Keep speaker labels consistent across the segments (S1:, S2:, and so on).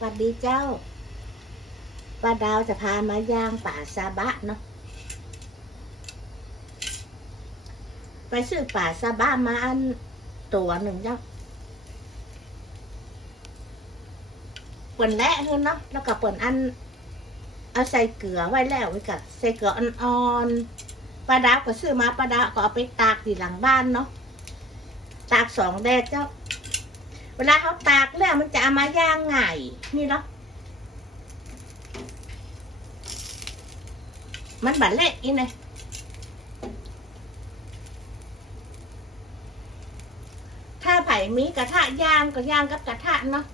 S1: สวัสดีเจ้าป้าดาวจะพามาย่างป่าซาบะเนาะไปซื้อป่าซาบะมาอันตัวหนึ่งเจ้าเปิ่นและเงินเนาะแล้วก็เปิ่นอัน เอาใส่เกลือไว้แล้วไว้กับใส่เกลืออ่อนๆป้าดาวก็ซื้อมาป้าดาวก็เอาไปตากที่หลังบ้านเนาะตากสองแดดเจ้า เวลาเขาตากแล้วมันจะเอามาย่างง่ายนี่เนาะมันบัดเละอีไงถ้าไผ่มีกระทะย่างก็ย่างกับกระทะเนาะ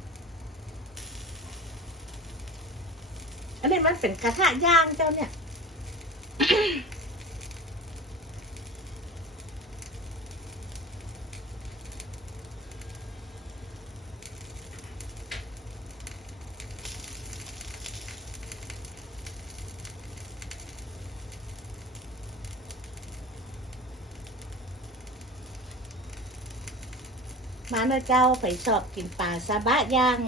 S1: อันนี้มันเป็นกระทะย่างเจ้าเนี่ย มาเนอเจ้าไปสอบกินปลาซาบะย่าง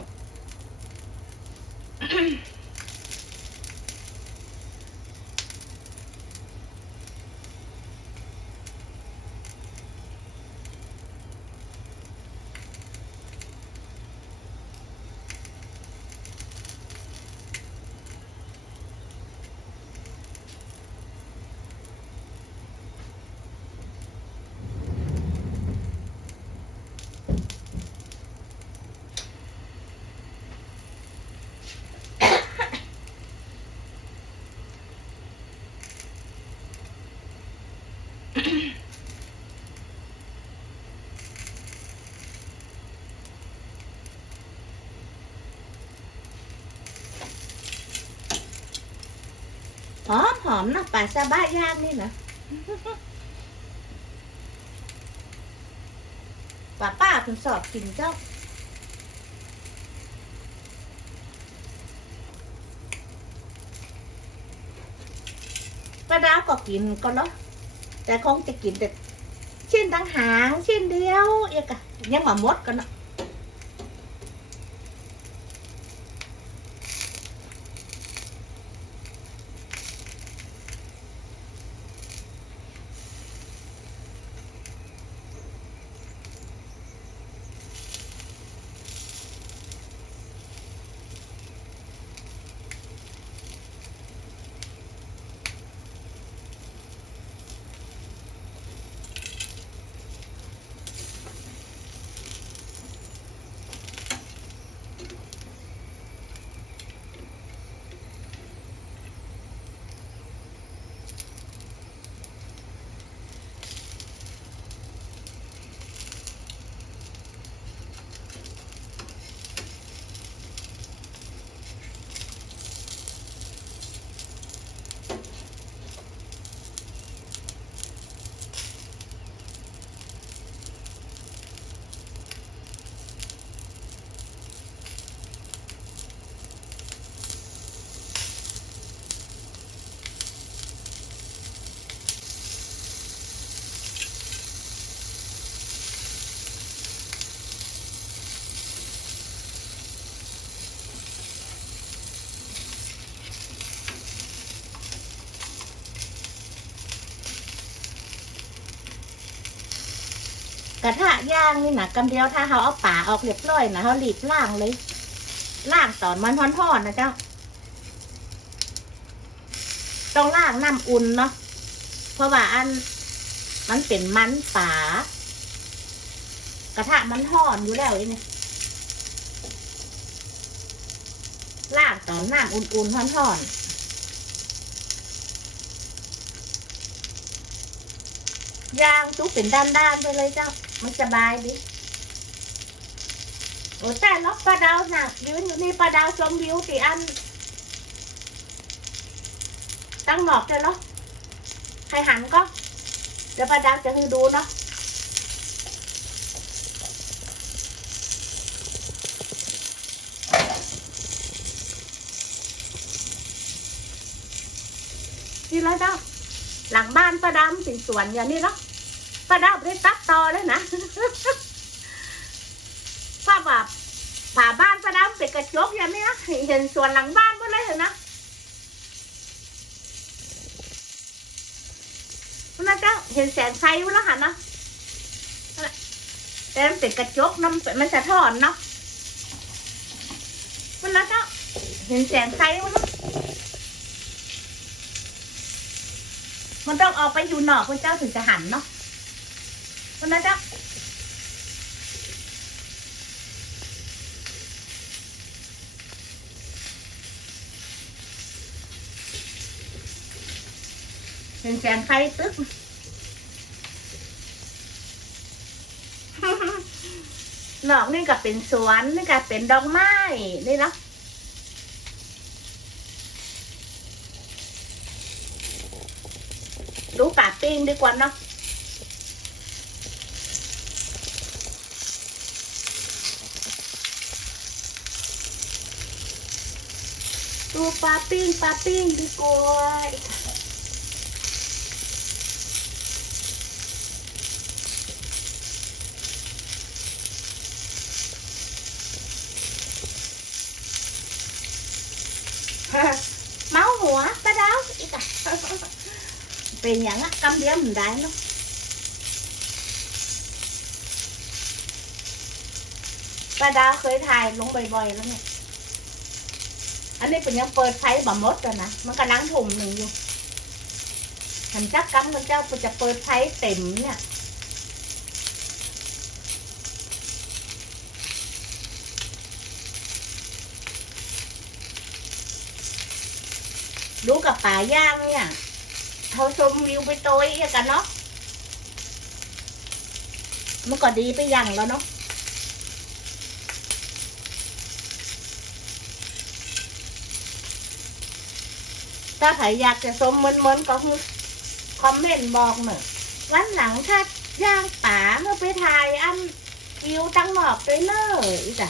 S1: หอมนะปลาซาบะย่างนี่นะป้าป้าเพิ่นสอบกินเจ้าป้าดาวก็กินก็เนาะแต่คงจะกินแต่ชิ้นตั้งหางชิ้นเดียวเอกอะยังมามดกันเนาะ กระทะย่างนี่นะกำเดียวถ้าเขาเอาป่าออกเรียบร้อยนะเขารีบล่างเลยล่างตอนมันทอนๆนะเจ้าต้องล่างน้ำอุ่นเนาะเพราะว่าอันมันเป็นมันป่ากระทะมันห่อนอยู่แล้วไอ้นี่ล่างตอนน้ำอุ่นๆทอนๆ ย่างทุกเป็นด้านๆไปเลยเจ้า มันสบายดีโอ้แต่ล็อกปลาดาวน่ะยืนอยู่นี่ปลาดาวชมวิวตีอัน ตั้งหมอกเลยเนาะใครหันก็ เดี๋ยวปลาดาวจะให้ดูเนาะนี่แล้วเจ้าหลังบ้านป้าดำเป็นสวนอย่างนี้เนาะ ป้าดำได้ตัดต่อเลยนะถ้าแบบผ่าบ้านป้าดำเป็นกระจกอย่างนี้นะเห็นส่วนหลังบ้านหมดเลยเห็นนะคุณนะเจ้าเห็นแสงไฟอยู่แล้วหันนะแต่มันเป็นกระจกน้ำมันสะทอนเนาะคุณนะเจ้าเห็นแสงไฟอยู่แล้วมันต้องออกไปอยู่นอกคุณเจ้าถึงจะหันเนาะ คุณนะเจ้าเห็นแสงไฟตึ๊กนอกนี่ก็เป็นสวนนี่ก็เป็นดอกไม้นี่เนาะดูป่าปิ้งดีกว่าเนาะ ดูปลาปิ้งปลาปิ้งดีกว่าเมาหัวปลาดาวอีกอะเป็นอย่างอะกำเดียวมันได้เนาะปลาดาวเคยถ่ายลงบ่อยๆแล้วเนี่ย อันนี้เป็นยังเปิดไฟบ่มดแล้วนะ มันกำลังถุ่มหนึ่งอยู่ฉันจักกำมันเจ้าจะเปิดไฟเต็มเนี่ยดูกับป่าย่างเนี่ยเขาชมวิวไปโตยกันเนาะมันก็ดีไปอย่างแล้วเนาะ ถ้าใครอยากจะสมเหมือนๆก็คือคอมเมนต์บอกหน่อยวันหลังถ้าย่างป่าเมื่อไปถ่ายอันวิวตั้งหมอกไปเลยอีจ้ะ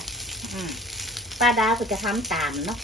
S1: ป้าดาวก็จะทำตามเนาะ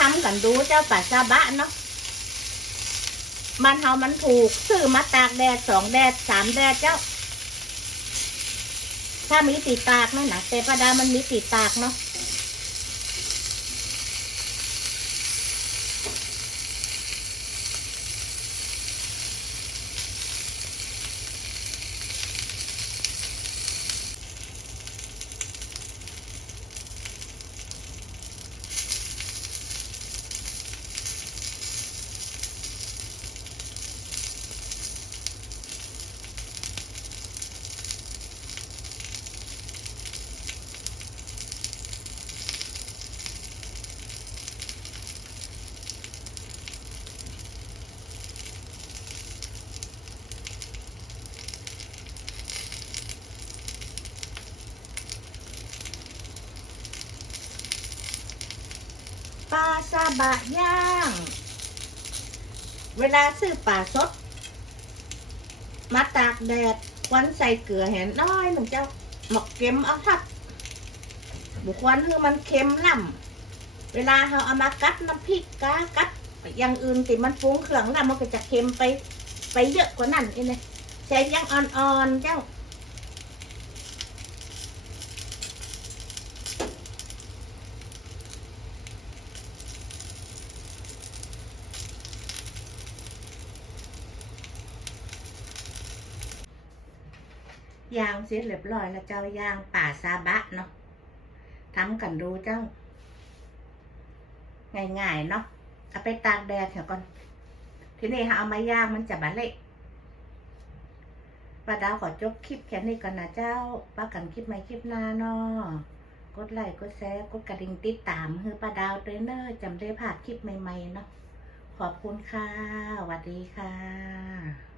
S1: ทำกันดูเจ้าปัสสาวะเนาะมันเฮามันถูกซื้อมาตากแดดสองแดดสามแดดเจ้า ถ้ามีติดตากนั่นนะแต่ประดามันมีติดตากเนาะ ซาบะย่าง เวลาซื้อปลาสด มาตากแดดควันใส่เกลือแห้น้อยหนึ่งเจ้าหมกเค็มเอาทับบุควันคือมันเค็มล่ำเวลาเราเอามากัดน้ำพริกกากัดอย่างอื่นติมันปรุงเครื่องล้วมันก็จะเค็มไป ไปเยอะกว่านั้นเองเลยใช้ยังอ่อนๆเจ้า ยางเสร็จเรียบร้อยแล้วเจ้ายางป่าซาบะเนาะทำกันดูเจ้า ง่ายๆเนาะเอาไปตากแดดเถอะก่อน ทีนี้ค่ะเอามาย่างมันจะบะเละป้าดาวขอจบคลิปแค่นี้ก่อนนะเจ้าป้ากันคลิปใหม่คลิปหน้าเนาะกดไลค์กดแชร์กดกระดิ่งติดตามคือป้าดาวเทรนเนอร์จำได้ผ่านคลิปใหม่ๆเนาะขอบคุณค่ะสวัสดีค่ะ